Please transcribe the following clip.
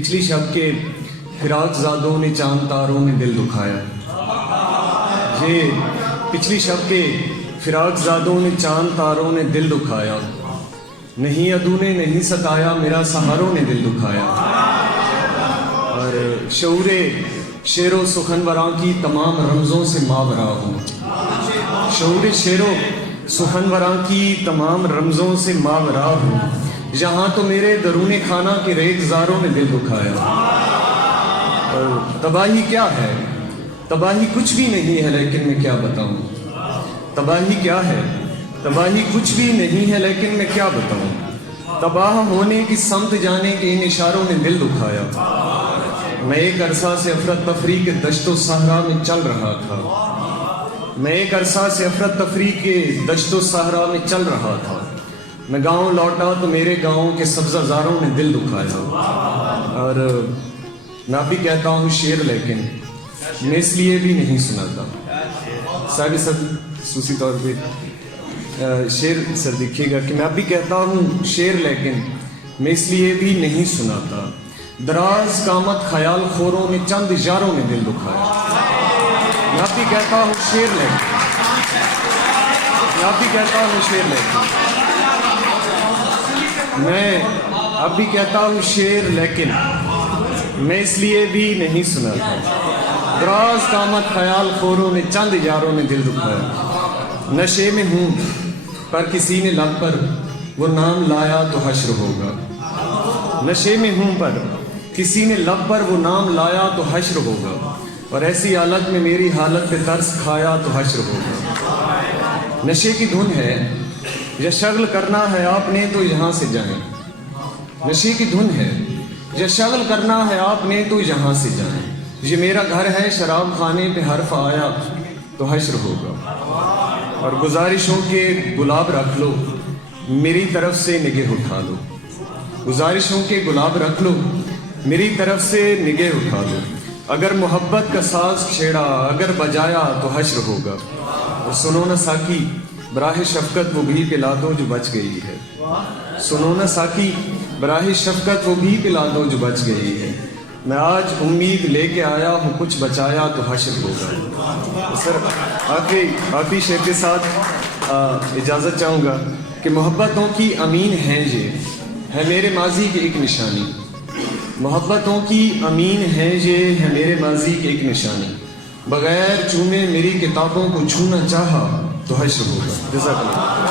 پچھلی شب کے فراق زادوں نے چاند تاروں نے دل دکھایا. یہ پچھلی شب کے فراق زادوں نے چاند تاروں نے دل دکھایا. نہیں ادو نے نہیں ستایا میرا سہاروں نے دل دکھایا. اور شعور شعر و سخنوراں کی تمام رمزوں سے ماورا ہوں. شعور شعر و سخنوراں کی تمام رمزوں سے ماورا ہوں. یہاں تو میرے درون خانہ کے ریگزاروں نے دل دکھایا. اور تباہی کیا ہے؟ تباہی کچھ بھی نہیں ہے لیکن میں کیا بتاؤں. تباہی کیا ہے؟ تباہی کچھ بھی نہیں ہے لیکن میں کیا بتاؤں. تباہ ہونے کی سمت جانے کے ان اشاروں نے دل دکھایا. میں ایک عرصہ سے افرت تفریح کے دشت و صحرا میں چل رہا تھا. میں ایک عرصہ سے افرت تفریح کے دشت و صحرا میں چل رہا تھا. میں گاؤں لوٹا تو میرے گاؤں کے سبزہ زاروں نے دل دکھایا. اور میں بھی کہتا ہوں شعر لیکن میں اس لیے بھی نہیں سناتا. صاحب سب خصوصی طور پہ شعر سر دیکھیے گا کہ میں بھی کہتا ہوں شعر لیکن میں اس لیے بھی نہیں سناتا. دراز قامت خیال خوروں نے چند یاروں نے دل دکھایا. میں بھی کہتا ہوں شعر لیکن میں بھی کہتا ہوں شعر لیکن میں اب بھی کہتا ہوں شعر لیکن میں اس لیے بھی نہیں سناتا. دراز قامت خیال خوروں نے چند یاروں نے دل دکھایا. نشے میں ہوں پر کسی نے لب پر وہ نام لایا تو حشر ہوگا. نشے میں ہوں پر کسی نے لب پر وہ نام لایا تو حشر ہوگا. اور ایسی حالت میں میری حالت پہ ترس کھایا تو حشر ہوگا. نشے کی دھن ہے یا شغل کرنا ہے آپ نے تو یہاں سے جائیں. نشے کی دھن ہے یا شغل کرنا ہے آپ نے تو یہاں سے جائیں. یہ میرا گھر ہے شراب خانے پہ حرف آیا تو حشر ہوگا. اور گزارشوں کے گلاب رکھ لو میری طرف سے نگہ اٹھا لو. گزارشوں کے گلاب رکھ لو میری طرف سے نگہ اٹھا لو. اگر محبت کا ساز چھیڑا اگر بجایا تو حشر ہوگا. اور سنو نہ ساکی براہ شفقت وہ بھی پلا دو جو بچ گئی ہے. سنو نہ ساکی براہ شفقت وہ بھی پلا دو جو بچ گئی ہے. میں آج امید لے کے آیا ہوں کچھ بچایا تو حشر ہوگا. سر آخری شعر کے ساتھ اجازت چاہوں گا کہ محبتوں کی امین ہیں یہ ہے میرے ماضی کی ایک نشانی. محبتوں کی امین ہیں یہ ہے میرے ماضی کی ایک نشانی. بغیر چومے میری کتابوں کو چھونا چاہا تو حشر ہوگا. جزاک اللہ.